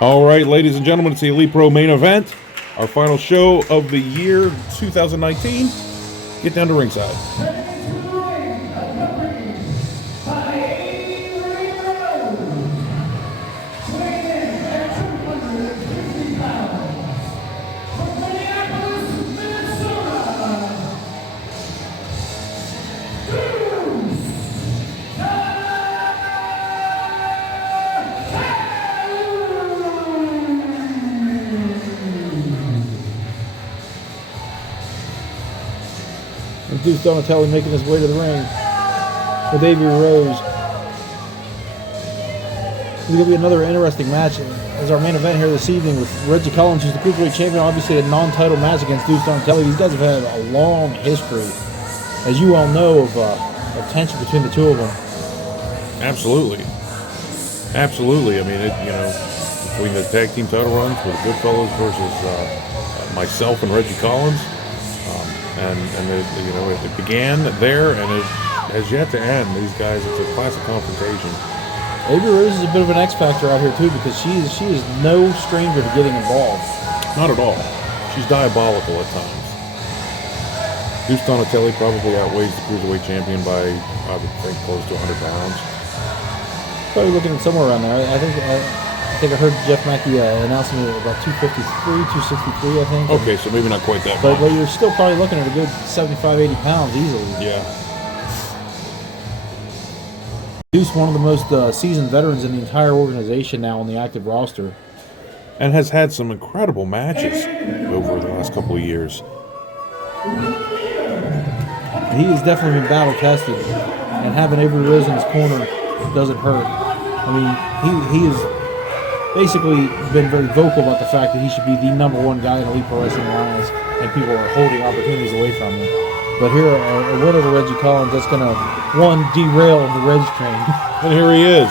All right, ladies and gentlemen, it's the Elite Pro main event, our final show of the year 2019. Get down to ringside. And Deuce Donatelli making his way to the ring with Avery Rose. It's going to be another interesting match as our main event here this evening with Reggie Collins, who's the Cruiserweight Champion, obviously a non-title match against Deuce Donatelli. These guys have had a long history, as you all know, of tension between the two of them. Absolutely. Absolutely. I mean, between the tag team title runs with Goodfellas versus myself and Reggie Collins, it began there and it has yet to end. These guys, it's a classic confrontation. Avery Rose is a bit of an X factor out here too, because she is no stranger to getting involved. Not at all. She's diabolical at times. Deuce Donatelli probably outweighs the Cruiserweight Champion by, I would think, close to 100 pounds. Probably looking at somewhere around there. I think I heard Jeff Mackey announcing it about 253, 263, I think. Okay, so maybe not quite that much. But you're still probably looking at a good 75, 80 pounds easily. Yeah. Deuce, one of the most seasoned veterans in the entire organization now on the active roster. And has had some incredible matches over the last couple of years. He has definitely been battle tested, and having Avery Rose in his corner doesn't hurt. I mean, he has basically been very vocal about the fact that he should be the #1 guy in Elite Pro Wrestling Alliance, and people are holding opportunities away from him. But here, a win over Reggie Collins, that's going to, derail the Reggie train. And here he is.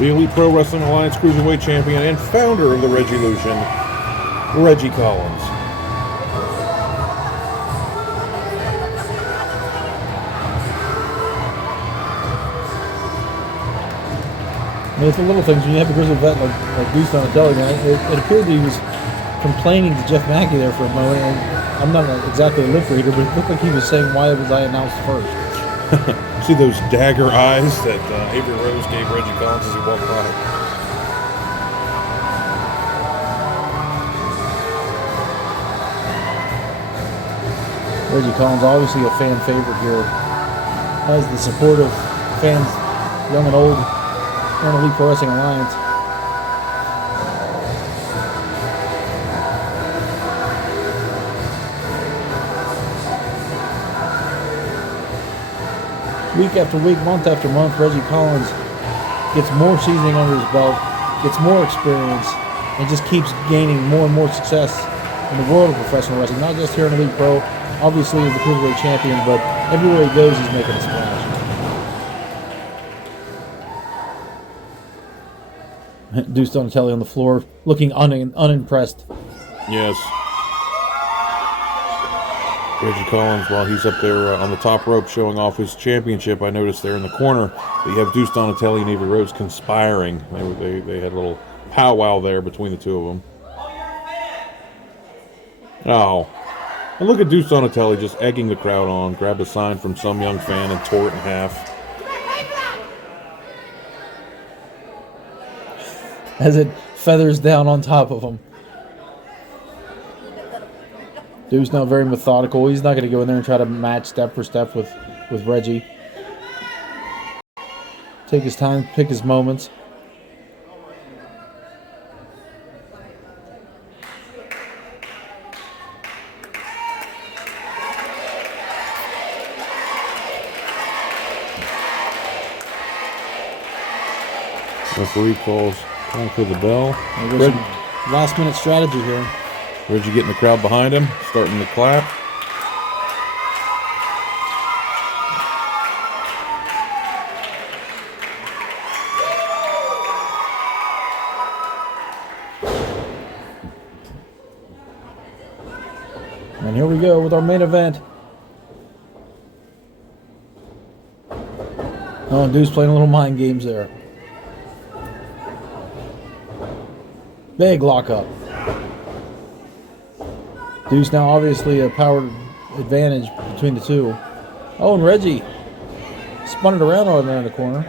The Elite Pro Wrestling Alliance Cruiserweight Champion and founder of the Reggie-lution, Reggie Collins. I mean, it's the little things. When you have a grizzled vet like Deuce Donatelli, it appeared that he was complaining to Jeff Mackey there for a moment. And I'm not exactly a lip reader, but it looked like he was saying, "Why was I announced first?" See those dagger eyes that Avery Rose gave Reggie Collins as he walked by? Reggie Collins, obviously a fan favorite here, has the support of fans, young and old, here in the Elite Pro Wrestling Alliance. Week after week, month after month, Reggie Collins gets more seasoning under his belt, gets more experience, and just keeps gaining more and more success in the world of professional wrestling. Not just here in Elite Pro, obviously as the Cruiserweight Champion, but everywhere he goes, he's making a splash. Deuce Donatelli on the floor, looking unimpressed. Yes. Reggie Collins, while he's up there on the top rope showing off his championship, I noticed there in the corner that you have Deuce Donatelli and Avery Rose conspiring. They had a little powwow there between the two of them. Oh. And look at Deuce Donatelli just egging the crowd on, grabbed a sign from some young fan and tore it in half. As it feathers down on top of him. Deuce now very methodical. He's not going to go in there and try to match step for step with Reggie. Take his time, pick his moments. Referee calls time for the bell. Last minute strategy here. Reggie getting the crowd behind him, starting to clap. And here we go with our main event. Oh, and Deuce playing a little mind games there. Big lockup. Deuce now obviously a power advantage between the two. Oh, and Reggie spun it around on there in the corner.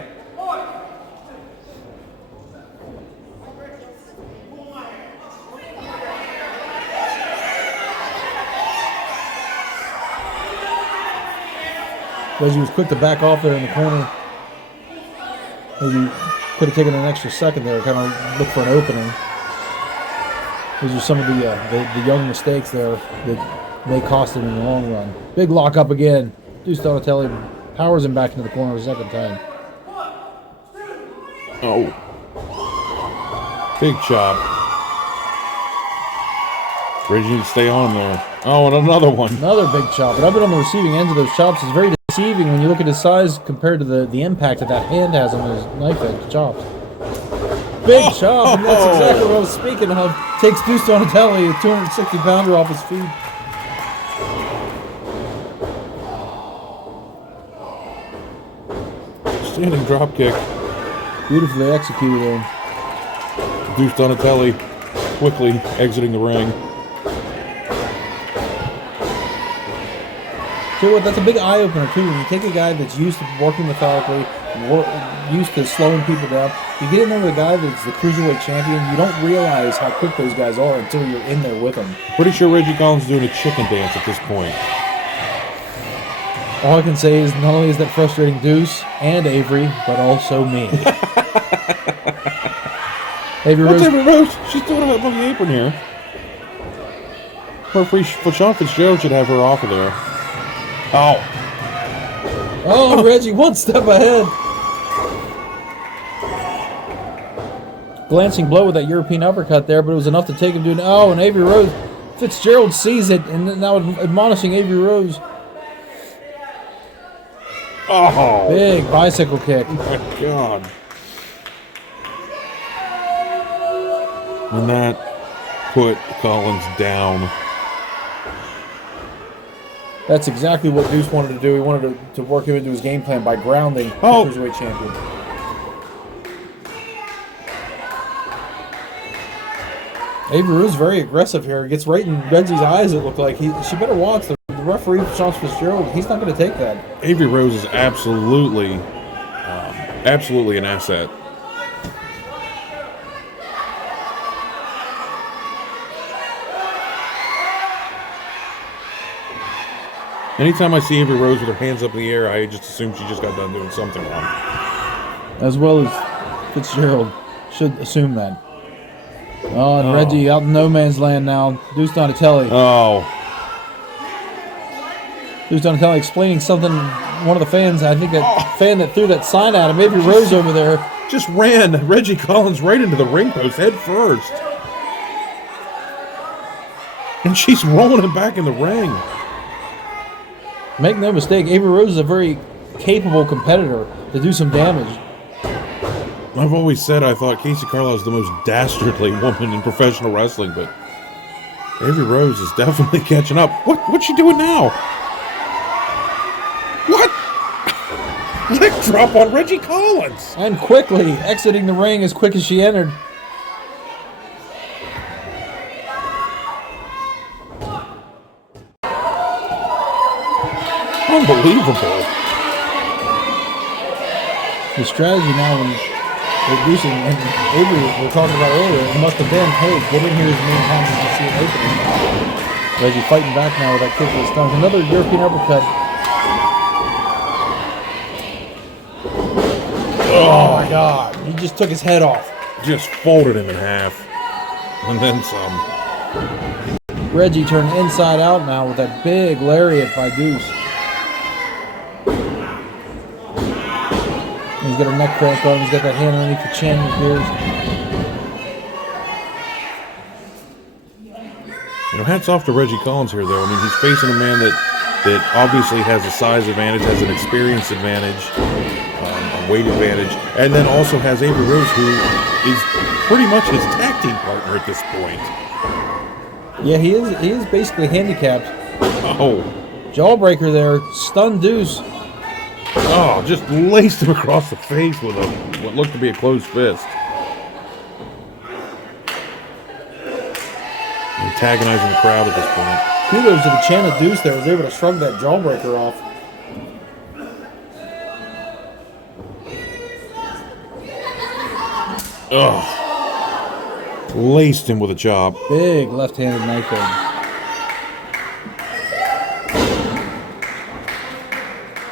Reggie was quick to back off there in the corner. Maybe could have taken an extra second there, kind of look for an opening. Those are some of the young mistakes there that may cost him in the long run. Big lock up again. Deuce Donatelli powers him back into the corner a second time. Oh. Big chop. Reggie needs to stay on there. Oh, and another one. Another big chop. But I've been on the receiving ends of those chops. It's very deceiving when you look at his size compared to the impact that hand has on his knife edge chops. Big chop, and that's exactly what I was speaking of. Takes Deuce Donatelli, a 260-pounder, off his feet. Standing drop kick. Beautifully executed there. Deuce Donatelli quickly exiting the ring. Tell you what, that's a big eye-opener, too. When you take a guy that's used to working methodically, used to slowing people down, you get in there with a guy that's the Cruiserweight champion, you don't realize how quick those guys are until you're in there with them. Pretty sure Reggie Collins is doing a chicken dance at this point. All I can say is not only is that frustrating Deuce and Avery, but also me. Avery What's Rose? Avery Rose? She's doing it on the apron here. For Sean Fitzgerald should have her off of there. Oh. Oh, Reggie, one step ahead. Glancing blow with that European uppercut there, but it was enough to take him to an... Oh, and Avery Rose. Fitzgerald sees it, and now admonishing Avery Rose. Oh. Big bicycle kick. Oh, my God. And that put Collins down. That's exactly what Deuce wanted to do. He wanted to work him into his game plan by grounding the Cruiserweight champion. Avery Rose very aggressive here. Gets right in Reggie's eyes, it looked like. She better watch. The referee, Sean Fitzgerald, he's not going to take that. Avery Rose is absolutely an asset. Anytime I see Avery Rose with her hands up in the air, I just assume she just got done doing something wrong. As well as Fitzgerald should assume that. Oh, and Reggie out in no man's land now. Deuce Donatelli. Oh. Deuce Donatelli explaining something. One of the fans, I think that fan that threw that sign at him, Avery Rose over there. Just ran Reggie Collins right into the ring post head first. And she's rolling him back in the ring. Make no mistake, Avery Rose is a very capable competitor to do some damage. I've always said I thought Casey Carlisle is the most dastardly woman in professional wrestling, but Avery Rose is definitely catching up. What's she doing now? What? Leg drop on Reggie Collins. And quickly exiting the ring as quick as she entered. Unbelievable. The strategy now when Deuce and Avery were talking about earlier, it must have been, hey, get in here as many times as you see an opening. Reggie fighting back now with that kick to the stomach. Another European uppercut. Oh my God. He just took his head off. Just folded him in half. And then some. Reggie turned inside out now with that big lariat by Deuce. He's got a neck crack on him. He's got that hand underneath the chin. You know, hats off to Reggie Collins here, though. I mean, he's facing a man that obviously has a size advantage, has an experience advantage, a weight advantage, and then also has Avery Rose, who is pretty much his tag team partner at this point. Yeah, he is basically handicapped. Oh. Jawbreaker there. Stunned Deuce. Oh, just laced him across the face with what looked to be a closed fist. Antagonizing the crowd at this point. Kudos to the chin of Deuce there, was able to shrug that jawbreaker off. Ugh. Laced him with a chop. Big left-handed knife edge.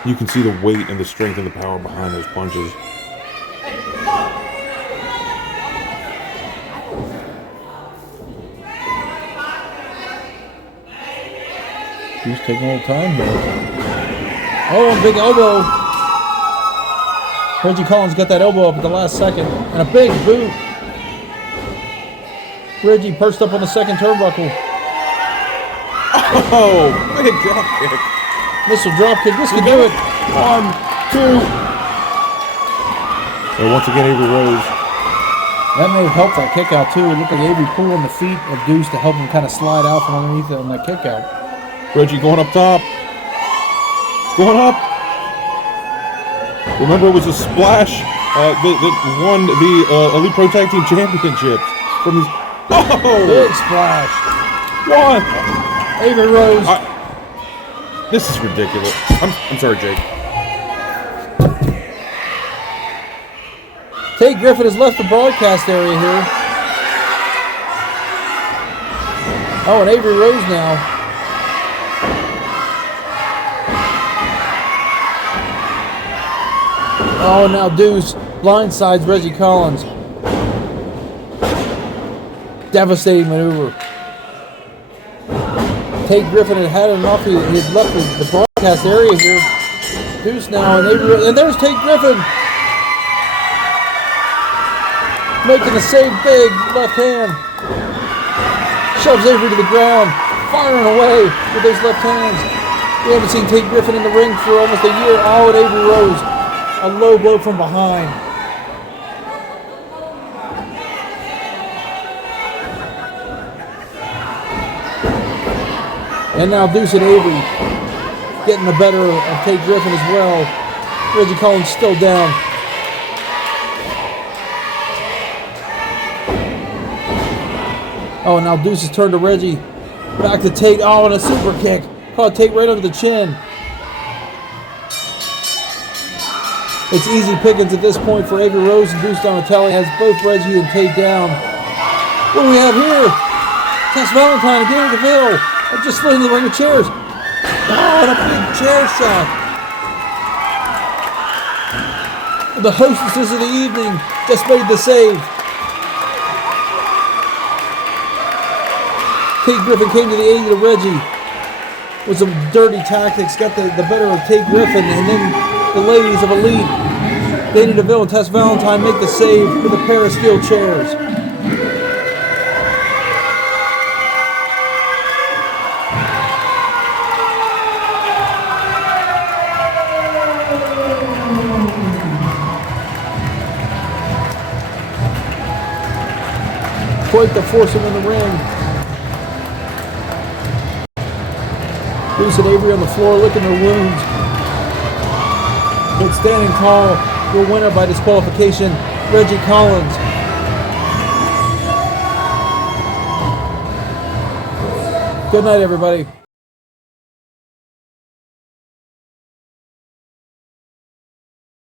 You can see the weight and the strength and the power behind those punches. He's taking a little time here. Oh, a big elbow. Reggie Collins got that elbow up at the last second. And a big boot. Reggie perched up on the second turnbuckle. Oh, big drop kick. Missile drop kick. This could do it. 1, 2. So once again, Avery Rose. That may have helped that kick out too. It looked like Avery pulling the feet of Deuce to help him kind of slide out from underneath it on that kick out. Reggie going up top. Going up. Remember, it was a splash that won the Elite Pro Tag Team Championships from his. Oh! Big splash. 1. Avery Rose. This is ridiculous. I'm sorry, Jake. Tate Griffin has left the broadcast area here. Oh, and Avery Rose now. Oh, and now Deuce blindsides Reggie Collins. Devastating maneuver. Tate Griffin had enough. He had left the broadcast area here. Deuce now, and there's Tate Griffin making the same big left hand. Shoves Avery to the ground, firing away with those left hands. We haven't seen Tate Griffin in the ring for almost a year. Oh, and Avery Rose, a low blow from behind. And now Deuce and Avery getting the better of Tate Griffin as well. Reggie Collins still down. Oh, and now Deuce has turned to Reggie. Back to Tate. Oh, and a super kick. Caught Tate right under the chin. It's easy pickings at this point for Avery Rose and Deuce Donatelli. Has both Reggie and Tate down. What do we have here? Tess Valentine and Gary DeVille. They're just slid into the ring of chairs. Oh, and a big chair shot. The hostesses of the evening just made the save. Tate Griffin came to the aid of Reggie with some dirty tactics, got the better of Tate Griffin, and then the ladies of Elite, Dana DeVille and Tess Valentine, make the save with a pair of steel chairs. Quite the foursome in the ring. Deuce and Avery on the floor licking their wounds. But standing tall, your winner by disqualification, Reggie Collins. Good night, everybody.